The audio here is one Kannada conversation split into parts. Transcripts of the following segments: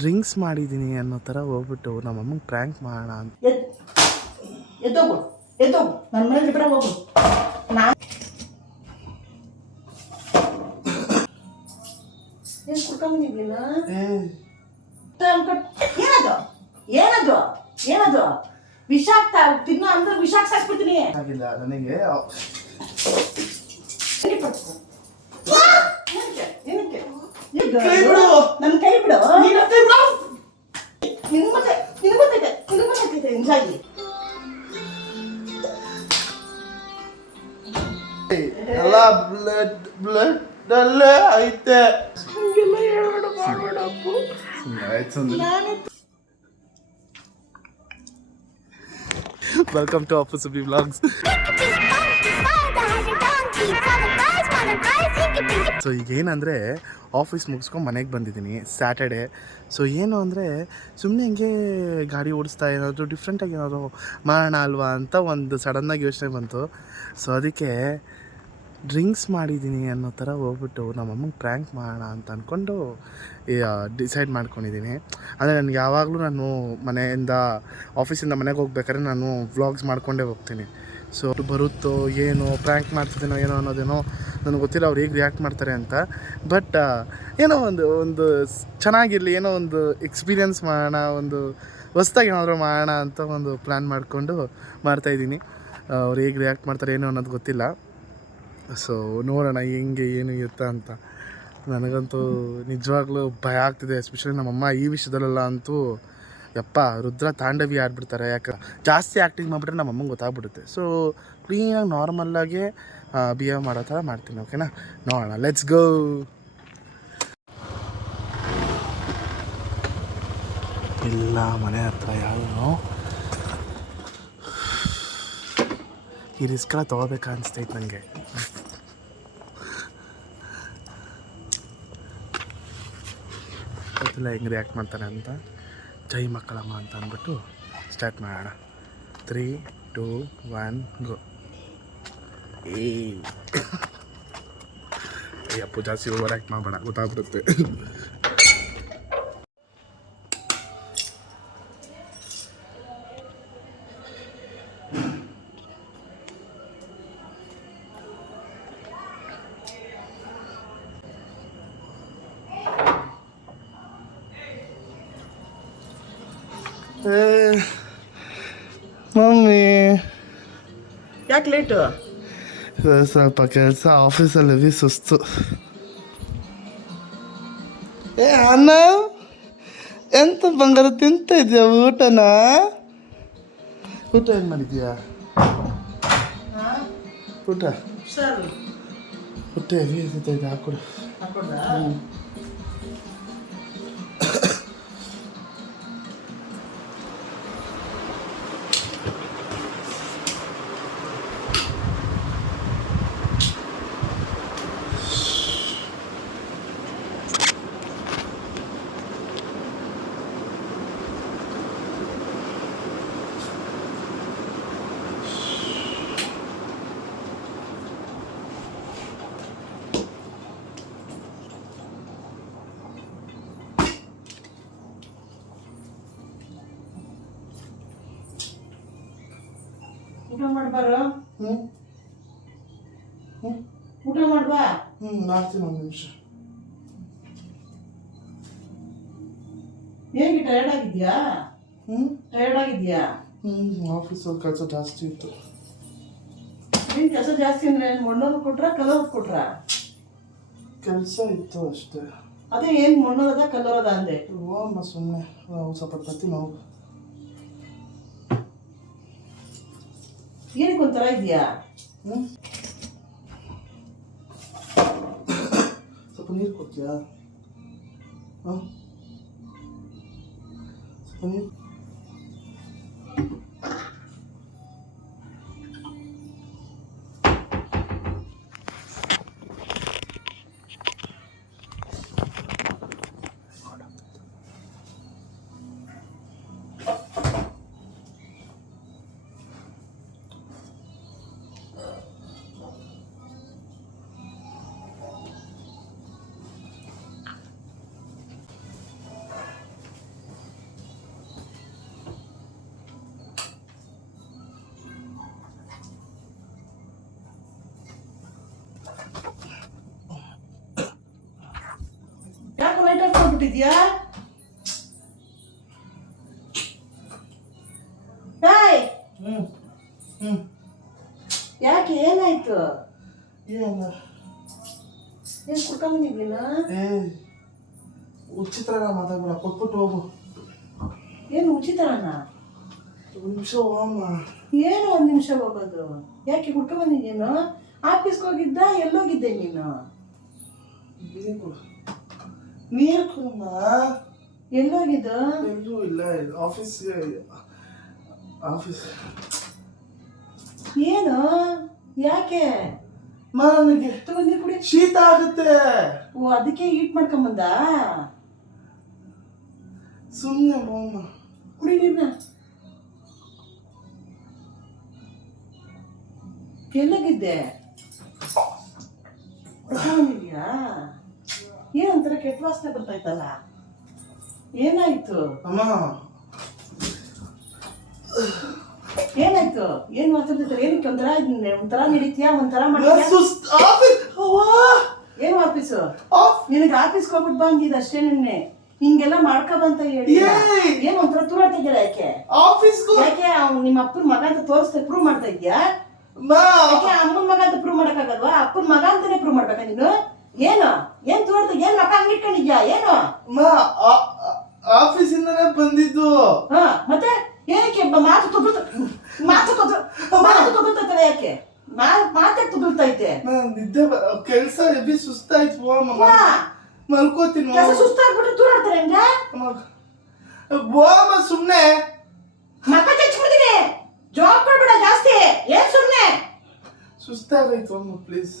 ಡ್ರಿಂಕ್ಸ್ ಮಾಡಿದ್ದೀನಿ ಅನ್ನೋ ಥರ ಹೋಗ್ಬಿಟ್ಟು ನಮ್ಮಮ್ಮಂಗೆ ಪ್ರ್ಯಾಂಕ್ ಮಾಡೋಣ ಅಂತ. ಎದ್ದೋಗು ಎದ್ದೋಗು, ನನ್ನ ಮನೇಲಿ ಬಿಡ ಹೋಗು. ಏನು ಕುಡ್ಕೊಂಬಂದಿದ್ದೀನ? ಏನದು ಏನದು ಏನದು ವಿಷ ಆಗ್ತಾ ತಿನ್ನೋ ಅಂದ್ರೆ ವಿಷ ಹಾಕ್ಸಾಕ್ಬಿಡ್ತೀನಿ. ಆಗಿಲ್ಲ ನನಗೆ. ನನ್ನ ಕೈ ಬಿಡು. ಹಿಂಗಾಗಿ ಎಲ್ಲ ಬ್ಲಡ್ ಅಲ್ಲೇ ಐತೆ. ಹಂಗೆಲ್ಲ ಹೇಳ್ಬೇಡ, ಮಾಡಬೇಡಪ್ಪು. Welcome to Appu Subbi vlogs. So ಈಗ ಏನಂದರೆ ಆಫೀಸ್ ಮುಗಿಸ್ಕೊಂಡು ಮನೆಗೆ ಬಂದಿದ್ದೀನಿ ಸ್ಯಾಟರ್ಡೆ. ಸೊ ಏನು ಅಂದರೆ ಸುಮ್ಮನೆ ಹಿಂಗೆ ಗಾಡಿ ಓಡಿಸ್ತಾ ಏನಾದರೂ ಡಿಫ್ರೆಂಟಾಗಿ ಏನಾದರೂ ಮಾಡೋಣ ಅಲ್ವಾ ಅಂತ ಒಂದು ಸಡನ್ನಾಗಿ ಯೋಚನೆ ಬಂತು. ಸೊ ಅದಕ್ಕೆ ಡ್ರಿಂಕ್ಸ್ ಮಾಡಿದ್ದೀನಿ ಅನ್ನೋ ಥರ ಹೋಗ್ಬಿಟ್ಟು ನಮ್ಮಮ್ಮಂಗೆ ಪ್ರ್ಯಾಂಕ್ ಮಾಡೋಣ ಅಂತ ಅಂದ್ಕೊಂಡು ಡಿಸೈಡ್ ಮಾಡ್ಕೊಂಡಿದ್ದೀನಿ. ಅಂದರೆ ನನಗೆ ಯಾವಾಗಲೂ ನಾನು ಮನೆಯಿಂದ ಆಫೀಸಿಂದ ಮನೆಗೆ ಹೋಗ್ಬೇಕಾದ್ರೆ ನಾನು ವ್ಲಾಗ್ಸ್ ಮಾಡ್ಕೊಂಡೇ ಹೋಗ್ತೀನಿ. ಸೊ ಬರುತ್ತೋ ಏನೋ ಪ್ರ್ಯಾಂಕ್ ಮಾಡ್ತಿದ್ದೀನೋ ಏನೋ ಅನ್ನೋದೇನೋ ನನಗೆ ಗೊತ್ತಿಲ್ಲ ಅವ್ರು ಹೇಗೆ ರಿಯಾಕ್ಟ್ ಮಾಡ್ತಾರೆ ಅಂತ. ಬಟ್ ಏನೋ ಒಂದು ಚೆನ್ನಾಗಿರಲಿ, ಏನೋ ಒಂದು ಎಕ್ಸ್ಪೀರಿಯೆನ್ಸ್ ಮಾಡೋಣ, ಒಂದು ಹೊಸ್ದಾಗಿ ಏನಾದರೂ ಮಾಡೋಣ ಅಂತ ಒಂದು ಪ್ಲ್ಯಾನ್ ಮಾಡಿಕೊಂಡು ಮಾಡ್ತಾಯಿದ್ದೀನಿ. ಅವ್ರು ಹೇಗೆ ರಿಯಾಕ್ಟ್ ಮಾಡ್ತಾರೆ ಏನೋ ಅನ್ನೋದು ಗೊತ್ತಿಲ್ಲ. ಸೊ ನೋಡೋಣ ಹೆಂಗೆ ಏನು ಎತ್ತ ಅಂತ. ನನಗಂತೂ ನಿಜವಾಗ್ಲೂ ಭಯ ಆಗ್ತಿದೆ, ಎಸ್ಪೆಷಲಿ ನಮ್ಮಮ್ಮ ಈ ವಿಷಯದಲ್ಲೆಲ್ಲ ಅಂತೂ ಯಪ್ಪ ರುದ್ರ ತಾಂಡವಿ ಆಡ್ಬಿಡ್ತಾರೆ. ಯಾಕೆ ಜಾಸ್ತಿ ಆ್ಯಕ್ಟಿಂಗ್ ಮಾಡಿಬಿಟ್ರೆ ನಮ್ಮಮ್ಮಂಗೆ ಗೊತ್ತಾಗ್ಬಿಡುತ್ತೆ. ಸೊ ಕ್ಲೀನಾಗಿ ನಾರ್ಮಲ್ಲಾಗಿ ಬಿಹೇವ್ ಮಾಡೋ ಥರ ಮಾಡ್ತೀನಿ. ಓಕೆನಾ, ನೋಡೋಣ, ಲೆಟ್ಸ್ ಗೋ. ಇಲ್ಲ ಮನೆ ಹತ್ರ ಯಾರು ಈ ರಿಸ್ಕೆಲ್ಲ ತೊಗೋಬೇಕಾ ಅನಿಸ್ತೈತೆ ನನಗೆ. ಗೊತ್ತಿಲ್ಲ ಹೆಂಗೆ ರಿಯಾಕ್ಟ್ ಮಾಡ್ತಾರೆ ಅಂತ. ಜೈ ಮಕ್ಕಳಮ್ಮ ಅಂತ ಅಂದ್ಬಿಟ್ಟು ಸ್ಟಾರ್ಟ್ ಮಾಡೋಣ. 3, 2, 1 ಗೋ. ಅಪ್ಪು ಜಾಸ್ತಿ ಓವರ್ ಆ್ಯಕ್ಟ್ ಮಾಡಬೇಡ, ಗೊತ್ತಾಗ್ಬಿಡುತ್ತೆ. ಮಮ್ಮಿ ಯಾಕೆ ಲೇಟು? ಸ್ವಲ್ಪ ಕೆಲಸ ಆಫೀಸಲ್ಲಿ ಸುಸ್ತು. ಅನ್ನ ಎಂತ ಬಂಗಾರ ತಿಂತ ಇದೆಯಾ? ಊಟನ ಊಟ ಏನು ಮಾಡಿದ್ಯಾ? ಊಟ ಸರ್ ಹೊಟ್ಟೆ ಹೆವಿ ಇರ್ತೈತೆ, ಇದು ಹಾಕೊಡು. ಊಟ ಮಾಡ್ಬಾರ? ಊಟ ಮಾಡ್ಬಾ. ಮಾಡ್ತೀನಿ, ಒಂದು ನಿಮಿಷ. ಹೇಗೆ ಟಯರ್ಡ್ ಆಗಿದ್ಯಾ? ಟಯರ್ಡ್ ಆಗಿದ್ಯಾ? ಆಫೀಸಲ್ಲಿ ಕೆಲಸ ಜಾಸ್ತಿ ಇತ್ತು. ಏನು ಕೆಲಸ ಜಾಸ್ತಿ ಅಂದರೆ ಮಣ್ಣೋದು ಕೊಟ್ರ ಕಲ್ಲೋದು ಕೊಟ್ರ? ಕೆಲಸ ಇತ್ತು ಅಷ್ಟೇ. ಅದೇ ಏನು ಮಣ್ಣೋದ ಕಲ್ಲೋದ ಅಂದೆ? ಹೋಗಮ್ಮ ಸುಮ್ಮನೆ, ಸ್ವಲ್ಪ ತತ್ತಿ ನೋವು. ಏನಕ್ಕೆ ಒಂಥರ ಇದೆಯಾ? ಸ್ವಲ್ಪ ನೀರು ಕೊಡ್ತೀಯಾ? ಸ್ವಲ್ಪ ನೀರು. ಆಗ್ಬಿಟ್ಟಿದ್ಯಾ? ಹಾಯ್, ಯಾಕೆ ಏನಾಯ್ತು? ಏನು ಏನ್ ಕುಡ್ಕೊಂಬಂದಿದ್ದೀನ? ಉಚಿತ ಮಾತಾಡ್ಬೇಡ, ಕೊಟ್ಬಿಟ್ಟು ಹೋಗು. ಏನು ಉಚಿತನ? ಒಂದು ನಿಮಿಷ ಹೋಗಮ್ಮ. ಏನು ಒಂದ್ ನಿಮಿಷ ಹೋಗೋದು? ಯಾಕೆ ಕುಡ್ಕೊಂಬಂದಿದ್ದೀನು? ಆಫೀಸ್ಗೆ ಹೋಗಿದ್ದ? ಎಲ್ಲೋಗಿದ್ದೆ ನೀನು? ನೀರು ಕೊಡಮ್ಮ. ಎಲ್ಲೋಗಿದ್ದ? ಎಲ್ಲೂ ಇಲ್ಲ, ಆಫೀಸ್ಗೆ. ಆಫೀಸ್ ಏನು? ಯಾಕೆ? ನನಗೆ ತಗೊಂಡಿ ಕುಡಿ. ಶೀತ ಆಗುತ್ತೆ. ಓ, ಅದಕ್ಕೆ ಈಟ್ ಮಾಡ್ಕೊಂಬಂದ? ಸುಮ್ಮನೆ ಹೋಗಮ್ಮ. ಕುಡಿ ನೀರ್ನ. ಎಲ್ಲೋಗಿದ್ದೆ? ಕುಡ್ಕೊಂಬಂದಿದ್ಯಾ? ಏನಂತಾರೆ, ಕೆಟ್ಟ ವಾಸನೆ ಬರ್ತಾಯ್ತಲ್ಲ, ಏನಾಯ್ತು? ಅಮ್ಮ ಏನಾಯ್ತು? ಏನ್ ಮಾತಾಡ್ತಿರ್ತಾರೆ? ಏನಕ್ಕೆ ಒಂಥರ ನಡೀತೀಯಾ, ಒಂಥರ ಮಾಡ್ತೀಯಾ? ಏನು ಆಫೀಸು? ನಿನಗೆ ಆಫೀಸ್ಗೆ ಹೋಗ್ಬಿಟ್ಟು ಬಂದಿದ್ದು ಅಷ್ಟೇ. ನಿನ್ನೆ ಹಿಂಗೆಲ್ಲ ಮಾಡ್ಕೊಬಂತ ಹೇಳಿ ಏನ್ ಒಂಥರ ತೂರಾಡ್ತಾ ಇದ್ದೀರಾ? ಯಾಕೆ ಯಾಕೆ ನಿಮ್ಮ ಅಪ್ಪನ ಮಗ ಅಂತ ತೋರಿಸ್ತಾ ಪ್ರೂವ್ ಮಾಡ್ತಾ ಇದ್ಯಾ? ಯಾಕೆ ಅಮ್ಮನ ಮಗ ಅಂತ ಪ್ರೂವ್ ಮಾಡಕ್ಕಾಗಲ್ವಾ? ಅಪ್ಪನ ಮಗ ಅಂತಾನೆ ಪ್ರೂವ್ ಮಾಡ್ಬೇಕಾ ನೀನು? ಏನು ಏನ್ ತೋರ್ತಾ? ಏನ್ ಮಗ ಹಂಗಿಟ್ಕೊಂಡಿದ್ಯಾ? ಏನು ಆಫೀಸಿಂದನೇ ಬಂದಿದ್ದು. ಮತ್ತೆ ಏನಕ್ಕೆ ಮಾತು ತೊದಲ್ತೈತಲ್ಲ? ಯಾಕೆ ಮಾತಾಡ್ ತೊದಲ್ತೈತೆ? ನಿದ್ದೆ ಕೆಲ್ಸ ಎಬ್ಬಿ ಸುಸ್ತಾಯ್ತು. ಮಲ್ಕೋತೀನಿ. ಕೆಲಸ ಸುಸ್ತಾಗ್ಬಿಟ್ರೆ ತೂರಾಡ್ತಾರೆ ಸುಮ್ನೆ ಮಕ್ಕ ಚಚ್ಬಿಡ್ತೀನಿ. ಜಾಬ್ ಕೊಡ್ಬೇಡ ಜಾಸ್ತಿ. ಏನ್ ಸುಮ್ನೆ? ಸುಸ್ತಾಗೈತು ಅಮ್ಮ, ಪ್ಲೀಸ್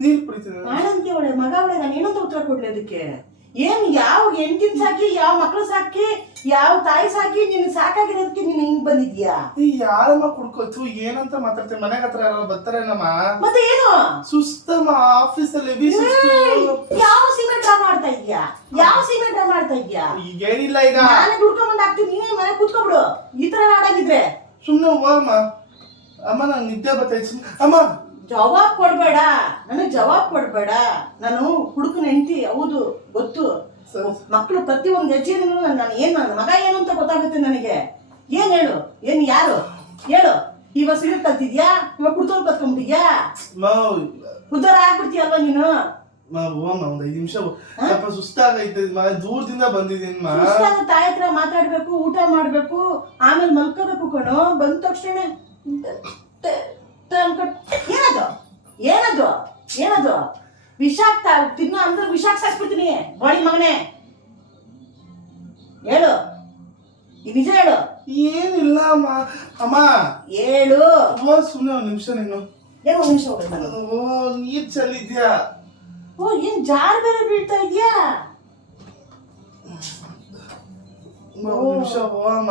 ನೀರು ಕುಡಿತೀನಿ. ಮಾಡಂತೆ ಒಳ್ಳೆ ಮಗ ಒಳ್ಳೆ. ನಾನು ಏನಂತ ಉತ್ತರ ಕೊಡ್ಲಿ ಅದಕ್ಕೆ? ಏನ್ ಯಾವ ಹೆಂಡತಿನ ಸಾಕಿ, ಯಾವ ಮಕ್ಳು ಸಾಕಿ, ಯಾವ ತಾಯಿ ಸಾಕಿ, ನಿನ್ ಸಾಕಾಗಿರೋದಕ್ಕೆ ನೀನ್ ಹಿಂಗ್ ಬಂದಿದ್ಯಾ? ಯಾರಮ್ಮ ಕುಡ್ಕೋತು? ಏನಂತ ಮಾತಾಡ್ತೀನಿ? ಮನೆಗೆ ಹತ್ರ ಯಾರು ಬರ್ತಾರೇನಮ್ಮ? ಮತ್ತೆ ಏನು ಸುಸ್ತಮ್ಮ ಆಫೀಸಲ್ಲಿ? ಯಾವ ಸೀಮೆ ಡ್ರಾಮಾ ಆಡ್ತಾ ಇದ್ಯಾ? ಯಾವ ಸೀಮೆ ಡ್ರಾಮಾ ಆಡ್ತಾ ಇದ್ಯಾ? ಈಗ ಏನಿಲ್ಲ, ಈಗ ನಾನೇ ದುಡ್ಕೊಂಡ್ ಹಾಕ್ತೀನಿ, ನೀನೇ ಮನೆ ಕೂತ್ಕೊಬಿಡು. ಈ ತರ ಆಡಾಗಿದ್ರೆ ಸುಮ್ನೆ ಹೋಗಮ್ಮ. ಅಮ್ಮ ನಂಗೆ ನಿದ್ದೆ ಬರ್ತೈತಿ. ಅಮ್ಮ ಜವಾಬ್ ಕೊಡ್ಬೇಡ, ನನಗ್ ಜವಾಬ್ ಕೊಡ್ಬೇಡ. ನಾನು ಹುಡುಕನ ಹೆಂಡತಿ, ಹೌದು ಗೊತ್ತು. ಮಕ್ಕಳು ಪ್ರತಿ ಒಂದು ಹೆಜ್ಜೆನೂ ನಾನು ಏನ್, ನನ್ನ ಮಗ ಏನು ಅಂತ ಗೊತ್ತಾಗುತ್ತೆ ನನಗೆ. ಏನ್ ಹೇಳು? ಏನ್ ಯಾರು ಹೇಳು? ಇವಾಗ ಸಿಗರೇಟ್ ಕಲ್ತಿದ್ಯಾ? ಇವಾಗ ಕುಡ್ತೋಡ್ ಕತ್ಕೊಂಡ್ಬಿಟ್ಟಿದ್ಯಾ? ಉದ್ದಾರ ಆಗ್ಬಿಡ್ತೀಯಲ್ವಾ ನೀನು? ಒಂದ್ 5 ನಿಮಿಷ ಸ್ವಲ್ಪ ಸುಸ್ತಾಗೈತೆ. ದೂರದಿಂದ ಬಂದಿದ್ದೀನಿ. ಸುಸ್ತಾಗ ತಾಯಿ ಹತ್ರ ಮಾತಾಡ್ಬೇಕು, ಊಟ ಮಾಡ್ಬೇಕು, ಆಮೇಲೆ ಮಲ್ಕೋಬೇಕು ಕಣೋ. ಬಂದ ತಕ್ಷಣ ಏನದು? ಏನದು? ಏನದು? ವಿಷಾಕ್ತ ತಿನ್ನೋ ಅಂದ್ರೆ ವಿಷಾಕ್ ಸಾಕ್ಬಿಡ್ತೀನಿ ಬಾಡಿ ಮಗನೇ. ಹೇಳು, ಈ ನಿಜ ಹೇಳು. ಏನಿಲ್ಲ ಅಮ್ಮ. ಅಮ್ಮ ಹೇಳು. ಸುಮ್ನೆ ಒಂದ್ ನಿಮಿಷ. ನೀನು ಏನೋ ಒಂದ್ ನಿಮಿಷ ಹೋಗ್ಬೇಕು. ನೀರ್ ಚೆಲ್ಲಿದ್ಯಾ? ಓ, ಏನ್ ಜಾರ್ ಬೇರೆ ಬೀಳ್ತಾ ಇದ್ಯಾ? ಒಂದ್ ನಿಮಿಷ ಹೋಗಮ್ಮ.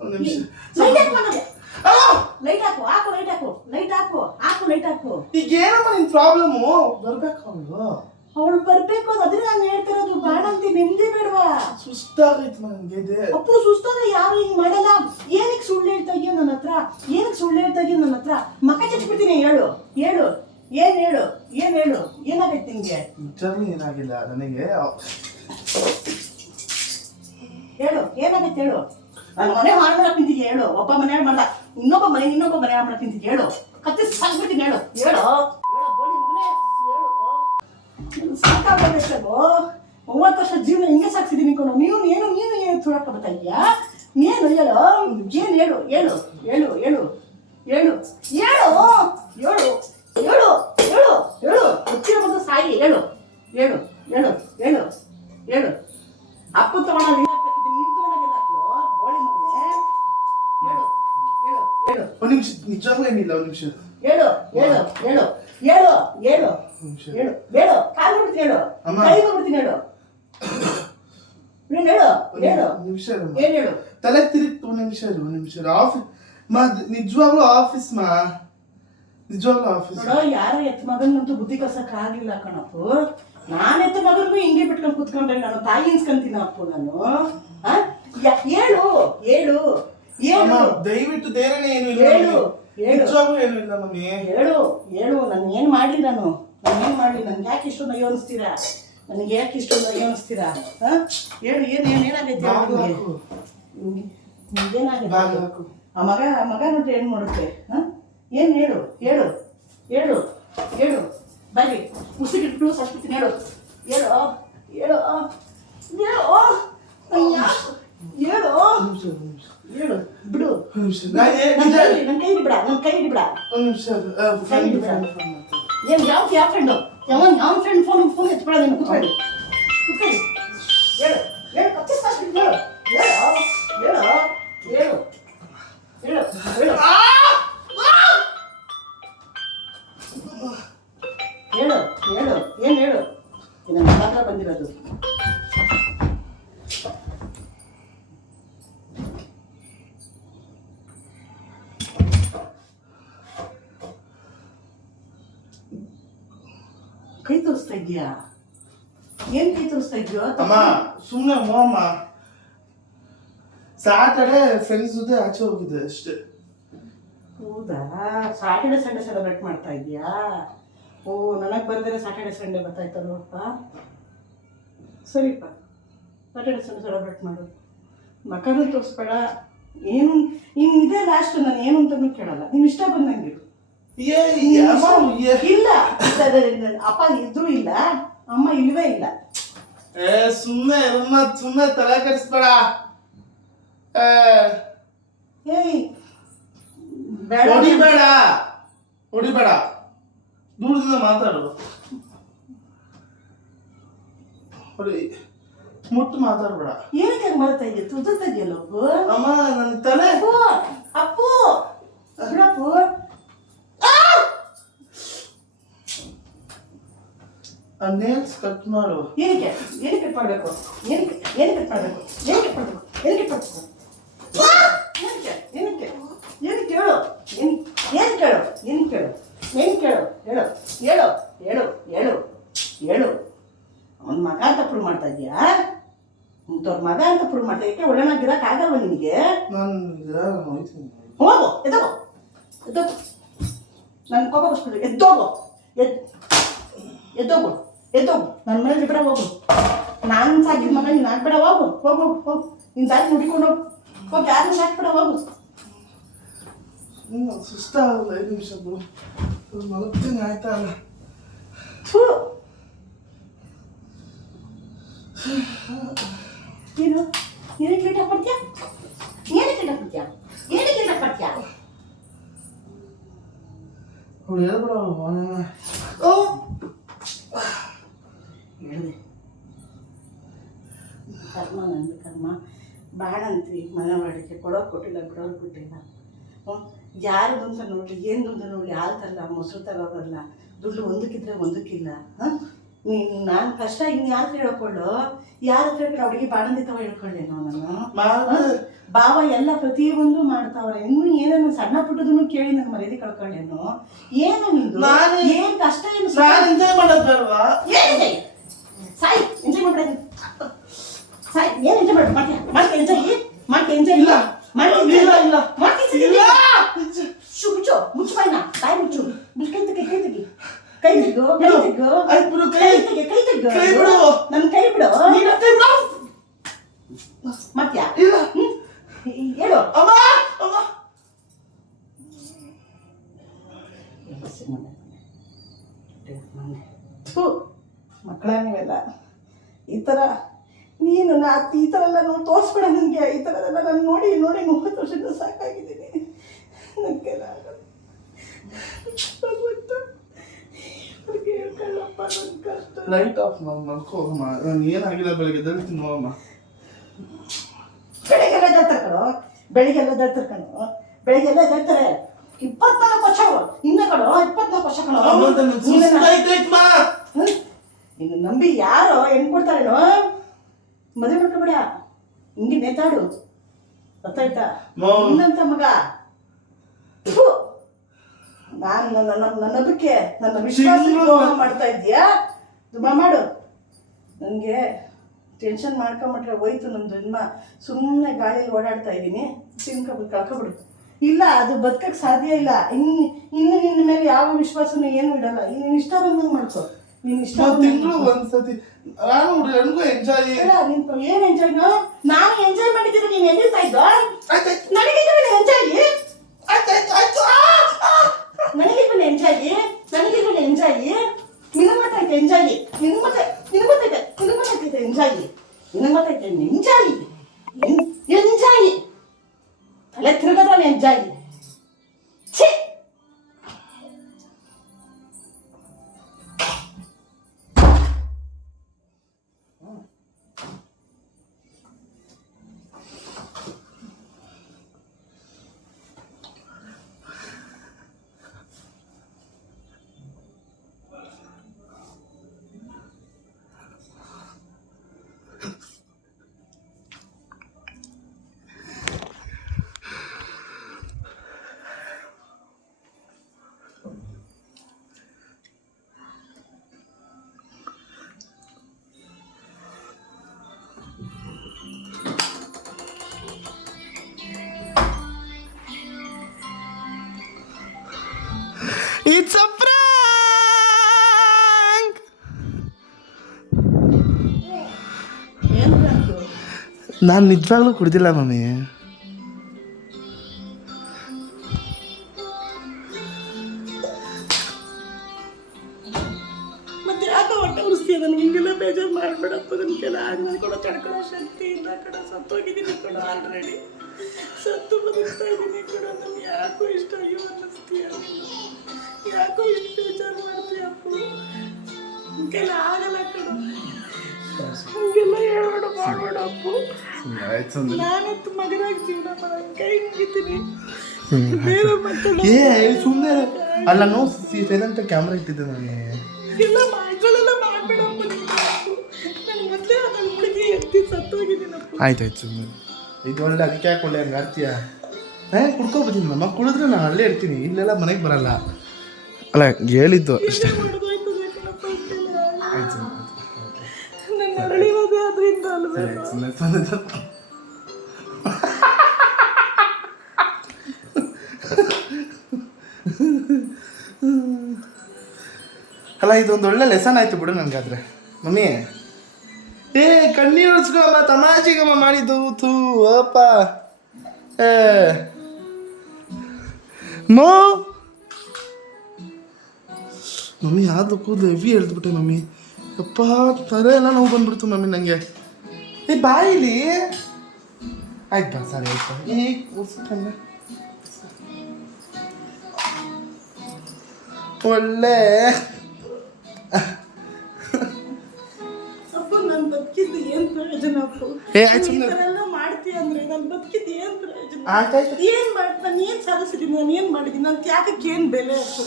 ಒಂದ್ ನಿಮಿಷ. ಲೈಟ್ ಹಾಕು, ಹಾಕು ಲೈಟ್ ಹಾಕು, ಲೈಟ್ ಹಾಕು, ಹಾಕು ಲೈಟ್ ಹಾಕು. ಈಗ ಏನಮ್ಮ ನಿನ್ ಪ್ರಾಬ್ಲಮ್ಮು? ಬರ್ಬೇಕು ಅವಳು ಬರ್ಬೇಕು. ಅದ್ರೆ ನಾನು ಹೇಳ್ತಿರೋದು. ಬೇಡ ಅಂತ ನಿಮ್ದೇ ಬೇಡವಾ? ಸುಸ್ತಾಗೈತು ನನಗೆ. ಅಪ್ಪು ಸುಸ್ತಾದ್ರೆ ಯಾರು ಹಿಂಗ್ ಮಾಡಲ್ಲ. ಏನಕ್ಕೆ ಸುಳ್ಳು ಹೇಳ್ತಾ ಇದೀಯ ನನ್ನ ಹತ್ರ? ಏನಕ್ಕೆ ಸುಳ್ಳು ಹೇಳ್ತಾ ಇದೀಯ ನನ್ನ ಹತ್ರ? ಮಕ್ಕ ಚಚ್ಬಿಡ್ತೀನಿ. ಹೇಳು ಹೇಳು, ಏನ್ ಹೇಳು, ಏನ್ ಹೇಳು, ಏನಾಗೈತೆ ನಿಮ್ಗೆ? ಏನಾಗಿಲ್ಲ ನನಗೆ. ಹೇಳು, ಏನಾಗೈತೆ ಹೇಳು. ನಾನು ಮನೆ ಮಾಡ್ಬೇಡ ತಿಂತಿದ್ಯ? ಹೇಳು. ಒಬ್ಬ ಮನೆ ಮಾಡ್ದ, ಇನ್ನೊಬ್ಬ ಮನೆ ಮಾಡ್ಬೇಡ ತಿಂತಿದ್ಯ? ಹೇಳು. ಕತ್ತಿ ಸಾಕ್ಬಿಡ್ತೀನಿ. ಹೇಳು ಹೇಳು ಸಾಕಾಗಬೇಕಲ್ವೋ? 30 ವರ್ಷ ಜೀವನ ಹಿಂಗೆ ಸಾಕ್ಸಿದೀನಿ ಕಣೋ. ನೀನು ಏನು ತುಳಕ ಬರ್ತಾ ಇದೆಯಾ? ಏನು ಹೇಳು? ಏನು ಹೇಳು? ಹೇಳು ಹೇಳು ಹೇಳು ಹೇಳು ಹೇಳು ಹೇಳು ಹೇಳು ಹೇಳು ಗೊತ್ತಿರೋ ಬಂದು ಸಾಯಿ. ಹೇಳು ಹೇಳು ಹೇಳು ಹೇಳು ಹೇಳು. ಅಪ್ಪ ತಗೊಂಡ ನೀನು ತಗೊಂಡಾಗೆಲ್ಲ ಬೋಳಿ ಮಗನೇ. ಹೇಳು ಹೇಳು ಹೇಳು. ಒಂದ್ ನಿಮಿಷ, ನಿಜವಾಗ್ಲೂ ಏನಿಲ್ಲ. ಒಂದ್ ನಿಮಿಷ. ಹೇಳು ಹೇಳು ಹೇಳು ಹೇಳು ಹೇಳು ಹೇಳು. ಹೇಳು, ಕಾಲು ಬಿಡ್ತೀನಿ. ಹೇಳು, ಕೈ ಬಿಡ್ತೀನಿ. ಹೇಳು ನೀನು ಹೇಳು ಹೇಳು. ನಿಮಿಷ ಏನ್ ಹೇಳು? ತಲೆ ತಿರುಗ್ತು. ಒಂದ್ ನಿಮಿಷ. ಆಫೀಸ್ ನಿಜವಾಗ್ಲೂ ಆಫೀಸ್ ನಿಜವಾಗ್ಲೂ ಆಫೀಸ್. ನೋಡೋ, ಯಾರೋ ಎತ್ತ ಮಗನಂತೂ ಬುದ್ಧಿ ಕಲ್ಸಕ್ ಆಗಿಲ್ಲ ಕಣಪ್ಪು. ನಾನ್ ಎತ್ತ ಮಗನಿಗೂ ಹಿಂಗೆ ಬಿಟ್ಕೊಂಡು ಕುತ್ಕೊಂಡ್ರೆ ನಾನು ತಾಯಿ ಅನ್ಸ್ಕೊಂತೀನಿ ಅಪ್ಪು ನಾನು. ಹೇಳು ಹೇಳು ಹೇಳು. ದಯವಿಟ್ಟು ಬೇರೆನೇ ಏನು ಇಲ್ಲ. ಹೇಳು ಹೇಳು. ನಿಜವಾಗ್ಲೂ ಏನು ಇಲ್ಲ ಮಮ್ಮಿ. ಹೇಳು ಹೇಳು. ನಾನು ಏನ್ ಮಾಡ್ಲಿ? ನಾನು ಏನ್ ಮಾಡ್ಲಿ? ನನ್ಗೆ ಯಾಕೆ ಇಷ್ಟೊಂದು ಅಯ್ಯೋ ಅನಿಸ್ತೀರಾ? ನನಗೆ ಯಾಕೆ ಇಷ್ಟೊಂದು ಅನಿಸ್ತೀರಾ? ಹಾಂ ಹೇಳು, ಏನಾಗೈತೆ ನಿಮಗೆ? ಏನಾಗುತ್ತೆ? ಆ ಮಗ ನೋಡ್ರಿ ಏನು ಮಾಡುತ್ತೆ? ಹಾಂ ಏನು ಹೇಳು ಹೇಳು ಹೇಳು ಹೇಳು ಬಾಯಿ ಮುಸುಗಿಟ್ಟು ಸಾಕ್ಬಿಡ್ತೀನಿ. ಹೇಳು ಹೇಳು ಹೇಳು ಹೇಳು ಅಯ್ಯ ಹೇಳು ಹೇಳು ಬಿಡು. ನನ್ನ ಕೈ ಹಿಡಿಬಿಡ, ನನ್ನ ಕೈ ಹಿಡಿಬಿಡ. ಏನು ಯಾವ ಫ್ರೆಂಡು? ಯಾವ ಫ್ರೆಂಡ್ ಫೋನ್ ಎತ್ಬೇಡ ನೀನು. ಕೂತ್ಕೊಳ್ಳಿ ಹೇಳು ಹೇಳು ಕಚ್ಚಿ ಸಾಕ್ಬಿಟ್ಟು ಹೇಳು ಹೇಳು ಹೇಳು ಹೇಳು ಹೇಳು ಹೇಳು ಹೇಳು ಏನು ಹೇಳು? ನನ್ನ ಮಾತ್ರ ಬಂದಿರೋದು. ಕೈ ತೋರಿಸ್ತಾ ಇದೀಯಾ? ಏನ್ ಕೈ ತೋರಿಸ್ತಾ ಇದೆಯೋ? ಅಮ್ಮ ಸುಮ್ಮನೆ ಅಮ್ಮ, ಸಾಟರ್ಡೆ ಫ್ರೆಂಡ್ಸ್ ಜೊತೆ ಆಚೆ ಹೋಗಿದ್ದೆ ಅಷ್ಟೇ. ಹೌದಾ? ಸಾಟರ್ಡೆ ಸಂಡೇ ಸೆಲೆಬ್ರೇಟ್ ಮಾಡ್ತಾ ಇದೀಯಾ? ಓ, ನನಗೆ ಬಂದರೆ ಸಾಟರ್ಡೆ ಸಂಡೇ ಗೊತ್ತಾಯ್ತಲ್ವಪ್ಪ. ಸರಿಪ್ಪ, ಸಾಟರ್ಡೆ ಸಂಡೇ ಸೆಲೆಬ್ರೇಟ್ ಮಾಡು. ಮಕ್ಕನೂ ತೋರಿಸ್ಬೇಡ. ಏನು ಇದೇ ಲಾಸ್ಟ್. ನಾನು ಏನು ಅಂತಲೂ ಕೇಳಲ್ಲ, ನೀನು ಇಷ್ಟ ಬಂದಂಗಿರು. ಇಲ್ಲ, ಅಪ್ಪ ಇದ್ರೂ ಇಲ್ಲ, ಅಮ್ಮ ಇಲ್ವೇ ಇಲ್ಲ. ಸುಮ್ಮನೆ ತಲೆ ಕೆಡಿಸ್ಬೇಡ. ಏಯ್ ಹೊಡಿಬೇಡ, ದೂರದಿಂದ ಮಾತಾಡು. ಮುಟ್ಟು ಮಾತಾಡ್ಬೇಡ. ಏನಕ್ಕೆ ಮಾಡ್ತಾ ಇದೆಯಾ? ತುದುರ್ತಾ ಇದೆಯಲ್ಲ ಅಮ್ಮ, ನನ್ನ ತಲೆ. ಅಪ್ಪು ಬಿಡಪ್ಪು. ನೇಲ್ಸ್ ಕಟ್ ಮಾಡು. ಏನಕ್ಕೆ ಕಟ್ ಮಾಡಬೇಕು? ಏನಕ್ಕೆ ಕಟ್ ಮಾಡಬೇಕು? ಏನಕ್ಕೆ ಕಟ್ ಮಾಡಬೇಕು? ಏನಕ್ಕೆ ಕಟ್ ಮಾಡಬೇಕು? ಏನಕ್ಕೆ ಹೇಳು? ಏನು ಕೇಳು? ಏನು ಕೇಳು? ಹೇಳು ಹೇಳು ಹೇಳು ಹೇಳು ಹೇಳು. ಅವನ ಮಗ ಅಂತ ಪ್ರೂವ್ ಮಾಡ್ತಾ ಇದೀಯಾ? ಇಂಥವ್ರ ಮಗ ಅಂತ ಪ್ರೂವ್ ಮಾಡ್ತಾ ಇದಕ್ಕೆ ಒಳ್ಳೆನಾಗಿರಕ್ಕಾಗಲ್ವ ನಿನಗೆ? ಹೋಗು, ಎದ್ದೋಗು. ನನ್ನ ಕೋಪ ಬರ್ಸ್ಬಿಡ್ರಿ. ಎದ್ದೋಗು. ನನ್ನ ಮನೇಲಿ ಬಿಡ ಹೋಗು. ನಾನು ಸಾಕಿದ ಮಗ ನೀನು ಹಾಕ್ಬೇಡ. ಹೋಗು. ನಿನ್ನ ದಾರಿ ನೋಡಿಕೊಂಡು ಹೋಗಿ. ಯಾರನ್ನ ಸಾಕ್ಬೇಡ, ಹೋಗು. ಸುಸ್ತಾಗಲ್ಲ, 5 ನಿಮಿಷ ಮಲಗ್ತೀನಿ ಆಯ್ತಾ? ಅಲ್ಲ ಏನು ಏನಕ್ಕೆ ಲೇಟ್ ಆಗ್ಬಿಡ್ತೀಯ? ಅವಳು ಹೇಳ್ಬಿಡ. ಹೇಳಿದೆ ಕರ್ಮ, ನಂದು ಕರ್ಮ. ಬಾಳಂತ್ರಿ ಮನೆ ಮಾಡಿಕೆ ಕೊಟ್ಟಿಲ್ಲ, ಬಿಡೋರು ಬಿಟ್ಟಿಲ್ಲ. ಯಾರದು ಅಂತ ನೋಡಲಿ, ಏನು ಅಂತ ನೋಡಲಿ, ಹಾಲು ತರಲ್ಲ, ಮೊಸರು ತರೋರಲ್ಲ, ದುಡ್ಡು ಒಂದಕ್ಕಿದ್ರೆ ಒಂದಕ್ಕಿಲ್ಲ. ನಾನು ಕಷ್ಟ ಇನ್ನು ಯಾರ ಹತ್ರ ಹೇಳ್ಕೊಳ್ಳು? ಯಾರ ಹತ್ರ ಅವ್ರಿಗೆ ಬಾಣಂದಿತ್ತವ ಹೇಳ್ಕೊಳ್ಳೇನೋ ನಾನು? ಭಾವ ಎಲ್ಲ ಪ್ರತಿಯೊಂದು ಮಾಡ್ತಾವ್ರೆ. ಇನ್ನು ಏನೇನು ಸಣ್ಣ ಪುಟ್ಟದನ್ನು ಕೇಳಿ ನನ್ನ ಮರ್ಯಾದೆ ಕಳ್ಕೊಳ್ಳೇನು? ಏನು ನಿಂದು? ಏನು ಕಷ್ಟ? ಏನು ಎಂಜಾಯ್ ಮಾಡೋದು ಬೇಡವಾ? ಏನಿದೆ ಸಾಯಿ ಎಂಜಾಯ್ ಮಾಡ್ಬೇಡ. ಸಾಯಿ ಏನು ಎಂಜಾಯ್ ಮಾಡ್ತೀಯ? ಎಂಜಾಯ್ ಇಲ್ಲ. ಮುಚ್ಚು ಬಾಯ್ನ, ಬಾಯಿ ಮುಚ್ಚು. ಕೈ ತೆಗ್ಗು. ನನ್ನ ಕೈ ಬಿಡು. ಮಾಡ್ತೀಯಾ? ಹೇಳು. ಮಕ್ಕಳ ನೀವೆಲ್ಲ ಈ ಥರ ನೀನು ಈ ಥರ ಎಲ್ಲ ನೋಡಿ ತೋರಿಸ್ಬೇಡ ನನಗೆ. ಈ ಥರ ಎಲ್ಲ ನಾನು ನೋಡಿ 30 ವರ್ಷದಿಂದ ಸಾಕಾಗಿದ್ದೀನಿ. ನನ್ನ ಕೈಲಾಗಲ್ಲ. ಹೇಳ್ಕೊಳ್ಳಪ್ಪ, ನನ್ನ ಕಷ್ಟ. ಲೈಟ್ ಆಫ್ ಮಲ್ಕೋಮ್ಮ. ನಾನು ಏನಾಗಿಲ್ಲ, ಬೆಳಗ್ಗೆ ಎದ್ದೇಳ್ತೀನಿ ಅಮ್ಮ. ಬೆಳಿಗ್ಗೆಲ್ಲ ಎದ್ದೇಳ್ತಾರೆ. 24 ವರ್ಷ ಇನ್ನ ಕಣೋ, 24 ವರ್ಷ ಕಣೋ. ನೀನು ನಂಬಿ ಯಾರೋ ಹೆಣ್ಣು ಕೊಡ್ತಾರೇನೋ? ಮದುವೆ ಮಾಡ್ಕೊಬೇಡ, ಹಿಂಗೆ ನೇತಾಡು. ಗೊತ್ತಾಯ್ತಾ? ಇನ್ನಂತ ಮಗ. ನಾನು ನನ್ನ ನಂಬಿಕೆ, ನನ್ನ ವಿಶ್ವಾಸ ಮಾಡ್ತಾ ಇದ್ದೀಯಾ? ದುಮ್ಮ ಮಾಡು. ನನಗೆ ಟೆನ್ಷನ್ ಮಾಡ್ಕೊಂಬಿಟ್ರೆ ಹೋಯ್ತು ನನ್ನ ಜನ್ಮ. ಸುಮ್ಮನೆ ಗಾಳಿಯಲ್ಲಿ ಓಡಾಡ್ತಾ ಇದ್ದೀನಿ. ಕಳ್ಕೊಬಿಡು. ಇಲ್ಲ, ಅದು ಬದುಕಕ್ಕೆ ಸಾಧ್ಯ ಇಲ್ಲ. ಇನ್ನು ನಿನ್ನ ಮೇಲೆ ಯಾವ ವಿಶ್ವಾಸನೂ ಏನು ಇಡಲ್ಲ. ನೀನು ಇಷ್ಟ ಬಂದಂಗೆ ಮಾಡ್ಕೊ. ನೀನು ಇಷ್ಟ ತಿಂಗಳು ಒಂದ್ಸತಿ ನಾನು ನನಗೂ ಎಂಜಾಯ್. ಏನು ಎಂಜಾಯ್? ನಾನು ಎಂಜಾಯ್ ಮಾಡಿದ್ದೀನಿ, ನೀನು ಎಲ್ಲಿರ್ತಾ ಇದ್ದೋ? ಆಯ್ತಾಯ್ತು ನನಗಿದ್ದು ಎಂಜಾಯ್, ಆಯ್ತಾಯ್ತು ಆಯ್ತು. ನನಗಿದ್ದು ಎಂಜಾಯ್, ನನಗಿದ್ದು ಎಂಜಾಯ್. ನಿನಗೆ ಗೊತ್ತೈತೆ ಎಂಜಾಯ್, ನಿನಗೆ ಗೊತ್ತೈತೆ ಎಂಜಾಯ್, ನಿನಗೆ ಗೊತ್ತೈತೆ ಎಂಜಾಯ್, ಎಂಜಾಯ್ ತಲೆ ತಿರುಗದ ಎಂಜಾಯ್. ಛೀ It's a prank! ಏನು ಬೇಕು? ನಾನು ನಿಜವಾಗ್ಲೂ ಕುಡ್ದಿಲ್ಲ ಮಮ್ಮಿ. ಮತ್ತೆ ಯಾಕೆ ಹೊಟ್ಟೆ ಉರಿಸ್ತೀಯ? ನನಗೆ ಹಿಂಗೆಲ್ಲ ಬೇಜಾರು ಮಾಡಬೇಡಪ್ಪ. ನನಗೆಲ್ಲ ಆಗಲ್ಲ ಕೂಡ ತಡ್ಕೊಳ್ಳೋ ಶಕ್ತಿ ಇಲ್ಲ ಕಣ. ಸತ್ತೋಗಿದ್ದೀನಿ ಕಣ, ಆಲ್ರೆಡಿ ಸತ್ತು ಬದುಕ್ತಾ ಇದ್ದೀನಿ ಕಣ. ನನಗೆ ಯಾಕೋ ಇಷ್ಟ ಅಯ್ಯೋ ಅನ್ನಿಸ್ತೀಯ ನೀನು. ಯಾಕೋ ಇಷ್ಟು ಬೇಜಾರು ಮಾಡ್ತೀಯಪ್ಪ. ಹಿಂಗೆಲ್ಲ ಆಗಲ್ಲ ಕಣ. ಹಂಗೆಲ್ಲ ಹೇಳ್ಬೇಡ, ಮಾಡಬೇಡಪ್ಪ. ನಾನಂತೂ ಮಗನಾಗಿ ಜೀವನ ಮಾಡೋದು ಕೈ ಮುಗಿತೀನಿ. ಬೇರೆ ಮಕ್ಕಳು ಸುಮ್ಮನೆ ಅಲ್ಲ, ನೋ ಸೈಲೆಂಟ್ ಕ್ಯಾಮ್ರಾ ಇಟ್ಟಿದ್ದೆ ನನಗೆ. ಎಲ್ಲ ಮಕ್ಕಳೆಲ್ಲ ಮಾಡಬೇಡಪ್ಪ. ನಾನು ಮೊದಲೇ ಅದನ್ನು ಹುಡುಗಿ ಎತ್ತಿ ಸತ್ತೋಗಿದ್ದೀನಪ್ಪ. ಆಯ್ತಾಯ್ತು ಸುಮ್ಮನೆ. ಇದು ಒಳ್ಳೆ ಅದಕ್ಕೆ ಯಾಕೆ ಒಳ್ಳೆ ಹಂಗೆ ಆಡ್ತೀಯ? ನಾನು ಕುಡ್ಕೊಬಿದ್ದೀನಿ ನಮ್ಮ ಕುಡಿದ್ರೆ ನಾನು ಅಲ್ಲೇ ಇರ್ತೀನಿ, ಇಲ್ಲೆಲ್ಲ ಮನೆಗೆ ಬರಲ್ಲ. ಅಲ್ಲ ಹೇಳಿದ್ದು ಅಷ್ಟೇ. ಆಯ್ತು ನನ್ನ ಅರಳಿರೋದೇ ಅದರಿಂದ ಅಲ್ವೇ? ಅಲ್ಲ ಇದೊಂದು ಒಳ್ಳೆ ಲೆಸನ್ ಆಯ್ತು ಬಿಡು ನನಗಾದ್ರೆ. ಮಮ್ಮಿ ಕಣ್ಣೀರು ಒರೆಸ್ಕೊಳಮ್ಮ, ತಮಾಷೆಗಮ್ಮ ಮಾಡಿದ್ದು. ಥೂ ಅಪ್ಪ. ಮೋ ಮಮ್ಮಿ ಯಾವ್ದು ಕೂದಲು ಹೆವಿ ಎಳ್ದ್ಬಿಟ್ಟೆ ಮಮ್ಮಿ. ಅಪ್ಪ ತಲೆ ಎಲ್ಲ ನೋವು ಬಂದ್ಬಿಡ್ತು ಮಮ್ಮಿ ನನಗೆ. ಬಾಯಿಲಿ ಆಯ್ತಾ? ಸರಿ ಆಯ್ತಾ? ಈಗ ಒರ್ಸ್ಕೊಂಡೆ ಒಳ್ಳೆ. ಅಪ್ಪ ನಾನು ಬದುಕಿದ್ದು ಏನು ಪ್ರಯೋಜನ ಅಪ್ಪ? ಎಲ್ಲ ಮಾಡ್ತೀಯ ಅಂದ್ರೆ ನಾನು ಬದುಕಿದ್ದು ಏನು ಪ್ರಯೋಜನ? ಏನು ಮಾಡಿ ನಾನು ಏನು ಸಾಧಿಸಿದ್ದೀನಿ? ನಾನು ಏನು ಮಾಡಿದ್ದೀನಿ? ನನ್ನ ತ್ಯಾಗಕ್ಕೆ ಏನು ಬೆಲೆ ಅಪ್ಪ?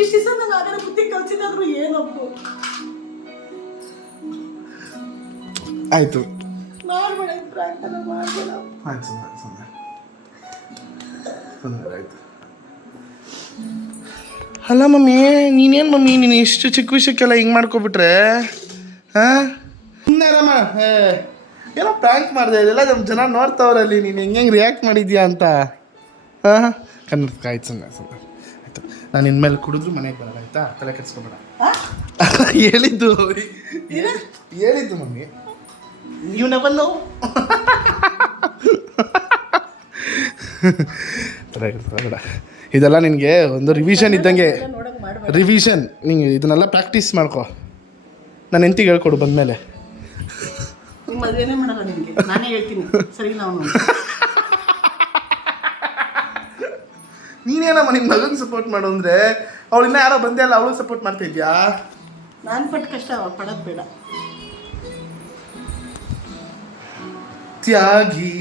ಇಷ್ಟು ದಿವಸ ನಾನು ಆಗರ ಬುದ್ಧಿ ಕಲಿಸಿದಾದ್ರು ಏನಪ್ಪ? ಆಯ್ತು ಮಾಡಬೇಡ, ಪ್ರಾರ್ಥನೆ ಮಾಡಬೇಡ. ಆಯ್ತು ಸುಮ್ಮನೆ ಆಯ್ತು. ಅಲ್ಲ ಮಮ್ಮಿ ನೀನೇನು ಮಮ್ಮಿ, ನೀನು ಇಷ್ಟು ಚಿಕ್ಕ ವಿಷಯಕ್ಕೆಲ್ಲ ಹಿಂಗೆ ಮಾಡ್ಕೊಬಿಟ್ರೆ? ಹಾಂ ಸುಮ್ಮನೆ ಅಲ್ಲಮ್ಮ. ಏನೋ ಪ್ರ್ಯಾಂಕ್ ಮಾಡಿದೆ, ಇದೆಲ್ಲ ನಮ್ಮ ಜನ ನೋಡ್ತಾವ್ರಲ್ಲಿ ನೀನು ಹೆಂಗೆ ರಿಯಾಕ್ಟ್ ಮಾಡಿದ್ಯಾ ಅಂತ. ಹಾಂ ಕನ್ನಡಕ್ಕೆ ಆಯ್ತು ಸುಮ್ಮನೆ ಆಯಿತು. ನಾನು ಇನ್ಮೇಲೆ ಕುಡಿದ್ರು ಮನೆಗೆ ಬರಲ್ಲ ಆಯಿತಾ? ತಲೆ ಕೆಡಿಸ್ಕೊಬೇಡ. ಹೇಳಿದ್ದು ಮಮ್ಮಿ. You never know. ಇದೆಲ್ಲ ನಿನಗೆ ಒಂದು ರಿವಿಷನ್ ಇದ್ದಂಗೆ. ರಿವಿಷನ್ ನಿಂಗೆ ಇದನ್ನೆಲ್ಲ ಪ್ರಾಕ್ಟೀಸ್ ಮಾಡ್ಕೊ. ನಾನು ಹೆಂಡ್ತಿಗೆ ಹೇಳ್ಕೊಡು ಬಂದಮೇಲೆ. ಮದುವೆನೇ ಮಾಡಲ್ಲ ನಿನಗೆ, ನಾನೇ ಹೇಳ್ತೀನಿ. ಸರಿ ನಾವು ನೀನೇನಮ್ಮ ನಿಮ್ಮ ಮಗನಿಗೆ ಸಪೋರ್ಟ್ ಮಾಡು ಅಂದರೆ ಅವಳು ಇನ್ನೂ ಯಾರೋ ಬಂದೇ ಅಲ್ಲ, ಅವಳು ಸಪೋರ್ಟ್ ಮಾಡ್ತಾ ಇದೆಯಾ? ನಾನು ಪಟ್ಟ ಕಷ್ಟ ಪಡೋದು ಬೇಡ. ತ್ಯಾಗಿ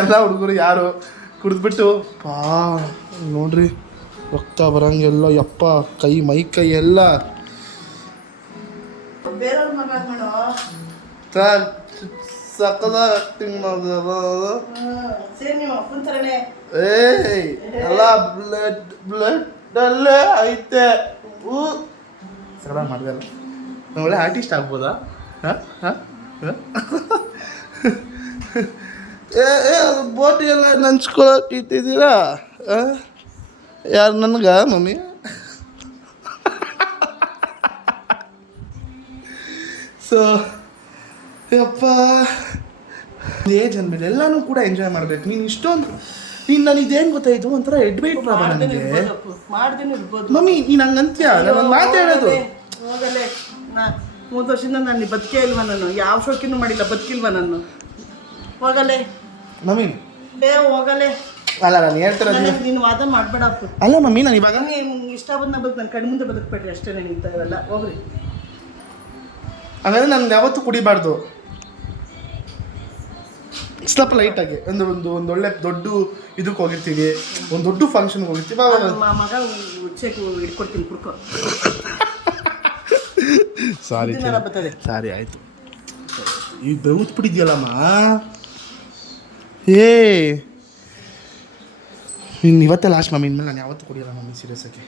ಎಲ್ಲ ಹುಡುಗರು ಯಾರು ಕುಡಿದ್ಬಿಟ್ಟು ಪಾ ನೋಡ್ರಿ ರಕ್ತ ಬರಂಗೆಲ್ಲ ಯಪ್ಪ ಮೈ ಎಲ್ಲ ಬೇರೆಯವ್ರ ಮಗ ಮಾಡೋ ಸಕ್ಕದ ಆಕ್ಟಿಂಗ್ ಮಾಡೋದು. ಸೇಮ್ ನಿಮ್ಮ ಅಪ್ಪನ ಥರನೇ. ಎಲ್ಲ ಬ್ಲಡ್ ಅಲ್ಲೇ ಐತೆ. ಸಕದ ಮಾಡಿದೆ ಅಲ್ಲ, ನಾವು ಒಳ್ಳೆ ಆರ್ಟಿಸ್ಟ್ ಆಗ್ಬೋದಾ? ಹಾಂ ಹಾಂ ಬೋಟಿ ಎಲ್ಲ ನೆನ್ಸ್ಕೊಳಕ್ಕೆ ಇಟ್ಟಿದ್ದೀರಾ? ಯಾರು ನನಗ ಮಮ್ಮಿ? ಸೊ ಯಪ್ಪ ಏಜ್ ಅಂದ್ಮೇಲೆ ಎಲ್ಲನೂ ಕೂಡ ಎಂಜಾಯ್ ಮಾಡಬೇಕು. ನೀನು ಇಷ್ಟೊಂದು ನಾನು ಇದೇನು ಗೊತ್ತಾಯಿತು ಒಂಥರ ಎಡ್ವೈಟ್ ಪ್ರಾಬ್ಲಮ್ ನನಗೆ. ಮಾಡ್ದೇನೆ ಇರ್ಬೋದು ಮಮ್ಮಿ ನೀನು ಹಂಗೆ ಅಂತ್ಯ ನಾನು ಮಾತಾಡೋದು. ಹೋಗಲೇ 3 ವರ್ಷದಿಂದ ನಾನು ಬದುಕೇ ಇಲ್ವಾ, ನಾನು ಯಾವ ಶೋಕಿನೂ ಮಾಡಿಲ್ಲ, ಬದುಕಿಲ್ವಾ ನಾನು? ಹೋಗಲೇ ಮಮ್ಮಿ ಹೋಗಲೇ. ಅಲ್ಲ ನಾನು ಹೇಳ್ತಿರೋದು ನೀನು ವಾದ ಮಾಡಬೇಡಪ್ಪ. ಅಲ್ಲ ಮಮ್ಮಿ ನಾನು ಇವಾಗ ಇಷ್ಟ ಬಂದ ಬದುಕು ನನ್ನ ಕಣ್ಣು ಮುಂದೆ ಬದುಕಬೇಡ್ರಿ ಅಷ್ಟೇ. ನಾನು ಇಂಥವೆಲ್ಲ ಹೋಗ್ರಿ. ಹಾಗಾದ್ರೆ ನಾನು ಯಾವತ್ತೂ ಕುಡಿಬಾರ್ದು. ಸ್ವಲ್ಪ ಲೈಟಾಗಿ ಒಂದು ಒಳ್ಳೆ ದೊಡ್ಡ ಇದಕ್ಕೆ ಹೋಗಿರ್ತೀವಿ, ಒಂದು ದೊಡ್ಡ ಫಂಕ್ಷನ್ಗೆ ಹೋಗಿರ್ತೀವಿ. ಮಗ ಉಚ್ಚೆಗೆ ಇಟ್ಕೊಡ್ತೀನಿ ಕುಡ್ಕೊ. ಸಾರಿ ಆಯಿತು. ಈಗ ಬೆವುತ್ಬಿಟ್ಟಿದ್ಯಲ್ಲಮ್ಮ. ಏ ಇನ್ನು ಇವತ್ತೇ ಲಾಸ್ಟ್ ಮಮ್ಮಿ, ಇನ್ಮೇಲೆ ನಾನು ಯಾವತ್ತೂ ಕುಡಿಯಲ್ಲ ಮಮ್ಮಿ, ಸೀರಿಯಸ್ ಆಗಿ.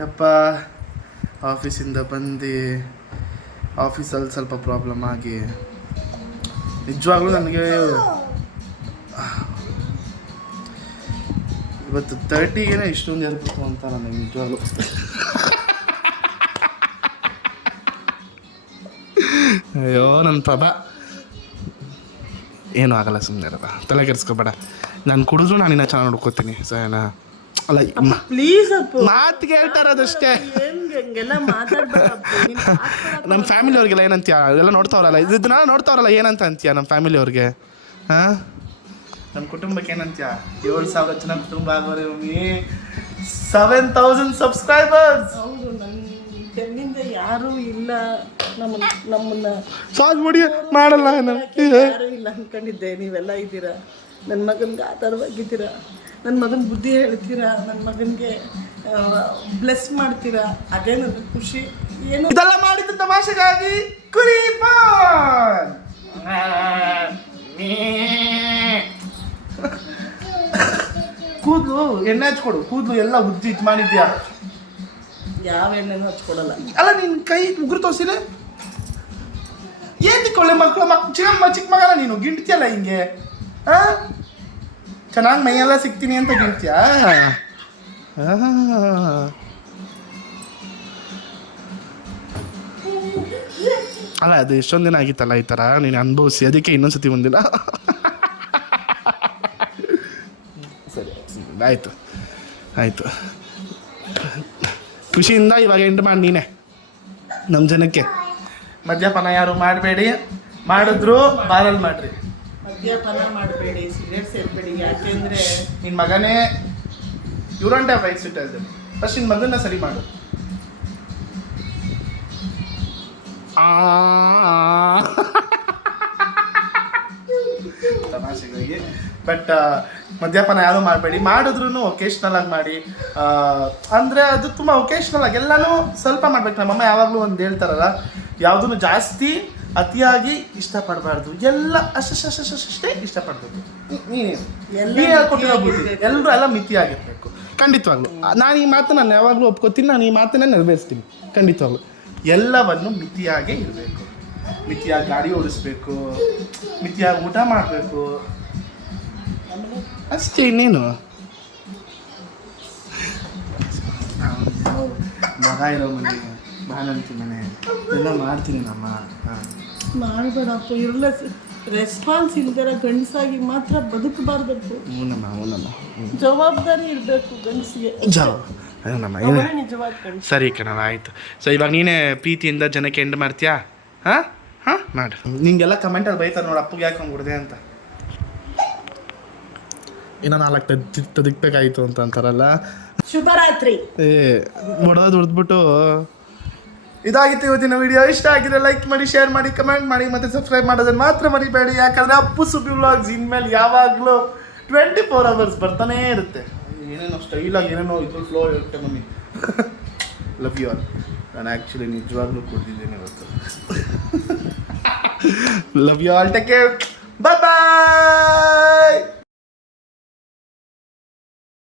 ಯಪ್ಪ ಆಫೀಸಿಂದ ಬಂದು ಆಫೀಸಲ್ಲಿ ಸ್ವಲ್ಪ ಪ್ರಾಬ್ಲಮ್ ಆಗಿ ನಿಜವಾಗ್ಲೂ ನನಗೆ ಇವತ್ತು 30ಗೇನೆ ಇಷ್ಟೊಂದು ಇರ್ಬೇಕು ಅಂತ ನನಗೆ ನಿಜವಾಗ್ಲೂ. ಅಯ್ಯೋ ನನ್ನ ಪ್ರಭಾ, ಏನೂ ಆಗಲ್ಲ, ಸುಮ್ಮನೆ ಇರಲ್ಲ, ತಲೆ ಕೆಡಿಸ್ಕೊಬೇಡ. ನಾನು ಕುಡಿದ್ರು ನಾನು ಇನ್ನೂ ಚೆನ್ನಾಗಿ ನೋಡ್ಕೋತೀನಿ ಸರಿನಾ? ಅಲ್ಲ ಪ್ಲೀಸ್ ಅಪ್ಪ, ಮಾತಿಗೆ ಹೇಳ್ತಾ ಇರೋದಷ್ಟೇ. ಹಂಗೆಲ್ಲ ಮಾತಾಡ್ಬೇಡ. ನಮ್ಮ ಫ್ಯಾಮಿಲಿ ಅವ್ರಿಗೆಲ್ಲ ಏನಂತೀಯ? ಅದೆಲ್ಲ ನೋಡ್ತಾವ್ರಲ್ಲ, ಇದನ್ನ ನೋಡ್ತಾವ್ರಲ್ಲ, ಏನಂತ ಅಂತೀಯ ನಮ್ಮ ಫ್ಯಾಮಿಲಿ ಅವ್ರಿಗೆ? ಹಾಂ, ನಮ್ಮ ಕುಟುಂಬಕ್ಕೆ ಏನಂತೀಯ? 7,000 ಜನ ಕುಟುಂಬ ಆಗೋರೆ ಮಮ್ಮಿ, 7,000 ಸಬ್ಸ್ಕ್ರೈಬರ್ಸ್. ಹೌದು, ನನ್ನಿಂದ ಯಾರೂ ಇಲ್ಲ, ನಮ್ಮನ್ನ ಸಾಲ್ವ್ ಮಾಡಿ ಮಾಡಲ್ಲ ಯಾರೂ ಇಲ್ಲ ಅನ್ಕೊಂಡಿದ್ದೆ. ನೀವೆಲ್ಲ ಇದ್ದೀರಾ, ನನ್ನ ಮಗನಿಗೆ ಆಧಾರವಾಗಿದ್ದೀರಾ, ನನ್ನ ಮಗನ ಬುದ್ಧಿ ಹೇಳ್ತೀರಾ, ನನ್ನ ಮಗನಿಗೆ ಬ್ಲೆಸ್ ಮಾಡ್ತೀರಾ, ಅದೇ ನನಗೆ ಖುಷಿ. ಏನು ಇದೆಲ್ಲ ಮಾಡಿದ್ದು ತಮಾಷೆಗಾಗಿ ಕುರಿಪಾನ್. ಕೂದಲು ಎಣ್ಣೆ ಹಚ್ಕೊಡು, ಕೂದಲು ಎಲ್ಲ ಉಜ್ಜಿ ಇದು ಮಾಡಿದ್ಯಾ? ಯಾವ ಎಣ್ಣೆನೂ ಹಚ್ಕೊಡಲ್ಲ. ಅಲ್ಲ ನಿನ್ನ ಕೈ ಉಗುರು ತೋರಿಸಿಲ್ಲ, ಏತಿಕೊಳ್ಳೆ ಚಿಕ್ಕ ಮಗನ ನೀನು ಗಿಂಡ್ತಿಯಲ್ಲ ಹಿಂಗೆ. ಹಾಂ, ಚೆನ್ನಾಗಿ ಮೈಯೆಲ್ಲ ಸಿಗ್ತೀನಿ ಅಂತ ಗಿಂಡ್ತೀಯಾ? ಅಲ್ಲ ಅದು ಎಷ್ಟೊಂದು ದಿನ ಆಗಿತ್ತಲ್ಲ ಈ ಥರ ನೀನು ಅನುಭವಿಸಿ, ಅದಕ್ಕೆ ಇನ್ನೊಂದ್ಸತಿ ಬಂದಿಲ್ಲ. ಸರಿ ಆಯಿತು ಆಯಿತು, ಖುಷಿಯಿಂದ ಇವಾಗ ಎಂಡ್ ಮಾಡಿ ನೀನೇ ನಮ್ಮ ಜನಕ್ಕೆ. ಮದ್ಯಪಾನ ಯಾರು ಮಾಡಬೇಡಿ, ಮಾಡಿದ್ರು ಬಾರಲ್ಲಿ ಮಾಡಿರಿ. ಮದ್ಯಪಾನ ಮಾಡಬೇಡಿ, ಸಿಗರೇಟ್ ಸೇರ್ಬೇಡಿ. ಯಾಕೆಂದರೆ ನಿನ್ನ ಮಗನೇ ಇವ್ರಂಟೆ ಫೈಟ್ ಸಿಟ್ಟಿದೆ. ಫಸ್ಟ್ ನಿನ್ನ ಮಗನ್ನ ಸರಿ ಮಾಡು. ತಮಾಷೆಗಾಗಿ. ಬಟ್ ಮದ್ಯಪಾನ ಯಾರೂ ಮಾಡಬೇಡಿ, ಮಾಡಿದ್ರು ಒಕೇಶ್ನಲ್ ಆಗಿ ಮಾಡಿ. ಅಂದರೆ ಅದು ತುಂಬ ಒಕೇಶ್ನಲ್ ಆಗಿ ಎಲ್ಲನೂ ಸ್ವಲ್ಪ ಮಾಡ್ಬೇಕು. ನಮ್ಮಮ್ಮ ಯಾವಾಗಲೂ ಒಂದು ಹೇಳ್ತಾರಲ್ಲ, ಯಾವುದನ್ನು ಜಾಸ್ತಿ ಅತಿಯಾಗಿ ಇಷ್ಟಪಡಬಾರ್ದು, ಎಲ್ಲ ಅಷ್ಟೇ ಇಷ್ಟಪಡ್ಬೇಕು. ನೀನು ಹೇಳ್ಕೊಟ್ಟಿರೋ ಬುದ್ಧಿ ಎಲ್ಲರೂ ಎಲ್ಲ ಮಿತಿಯಾಗಿರಬೇಕು. ಖಂಡಿತವಾಗ್ಲು ನಾನು ಈ ಮಾತು ನಾನು ಯಾವಾಗಲೂ ಒಪ್ಕೋತೀನಿ, ನಾನು ಈ ಮಾತನ್ನ ನೆರವೇರಿಸ್ತೀನಿ. ಖಂಡಿತವಾಗ್ಲು ಎಲ್ಲವನ್ನು ಮಿತಿಯಾಗೇ ಇರಬೇಕು. ಮಿತಿಯಾಗಿ ಗಾಡಿ ಓಡಿಸ್ಬೇಕು, ಮಿತಿಯಾಗಿ ಊಟ ಮಾಡಬೇಕು, ಅಷ್ಟೇ. ಇನ್ನೇನು ಮಗ ಇರೋ ಮನೆ, ಬಾನಂತಿ ಮನೆ ಎಲ್ಲ ಮಾಡ್ತೀನಿ ನಮ್ಮ. ಮಾಡಬೇಡಪ್ಪ, ಇರಲ್ಲ. ರೆಸ್ಪಾನ್ಸ್ ಇಲ್ದಿರ ಗಂಡಸಾಗಿ ಮಾತ್ರ ಬದುಕಬಾರ್ದಪ್ಪ. ಹೂನಮ್ಮ ಜವಾಬ್ದಾರಿ ಇರಬೇಕು ಗಂಡಸಿಗೆ. ನಿಜವಾದ ಸರಿ ಕಣವ, ಆಯಿತು. ಸೊ ಇವಾಗ ನೀನೇ ಪ್ರೀತಿಯಿಂದ ಜನಕ್ಕೆ ಎಂಡ್ ಮಾಡ್ತೀಯಾ? ಹಾಂ ಹಾಂ ಮಾಡು. ನಿಂಗೆಲ್ಲ ಕಮೆಂಟಲ್ಲಿ ಬೈತಾರೆ ನೋಡಿ, ಅಪ್ಪಗೆ ಯಾಕೆ ಹಂಗೆ ಹೊಡೆದೆ ಅಂತ. ಇನ್ನೂ 4 ತದಿಕ್ಬೇಕಾಯಿತು ಅಂತ ಅಂತಾರಲ್ಲ. ಶುಭರಾತ್ರಿ. ಹೊಡೆದು ಹೊಡೆದ್ಬಿಟ್ಟು ಇದಾಗಿತ್ತು ಇವತ್ತಿನ ವಿಡಿಯೋ. ಇಷ್ಟ ಆಗಿದೆ ಲೈಕ್ ಮಾಡಿ, ಶೇರ್ ಮಾಡಿ, ಕಮೆಂಟ್ ಮಾಡಿ, ಮತ್ತು ಸಬ್ಸ್ಕ್ರೈಬ್ ಮಾಡೋದನ್ನು ಮಾತ್ರ ಮರಿಬೇಡಿ. ಯಾಕಂದರೆ ಅಪ್ಪು ಸುಬ್ಬಿ ವ್ಲಾಗ್ಸ್ ಇನ್ಮೇಲೆ ಯಾವಾಗಲೂ 24 hours ಬರ್ತಾನೇ ಇರುತ್ತೆ. ಏನೇನೋ ಸ್ಟೈಲಾಗಿ ಏನೇನೋ ಇದು ಫ್ಲೋ ಇರುತ್ತೆ ಮಮ್ಮಿ. Love you all. ನಾನು ಆ್ಯಕ್ಚುಲಿ ನಿಜವಾಗ್ಲೂ ಕೊಡ್ತಿದ್ದೇನೆ ಇವತ್ತು. Love you all, take care, bye bye.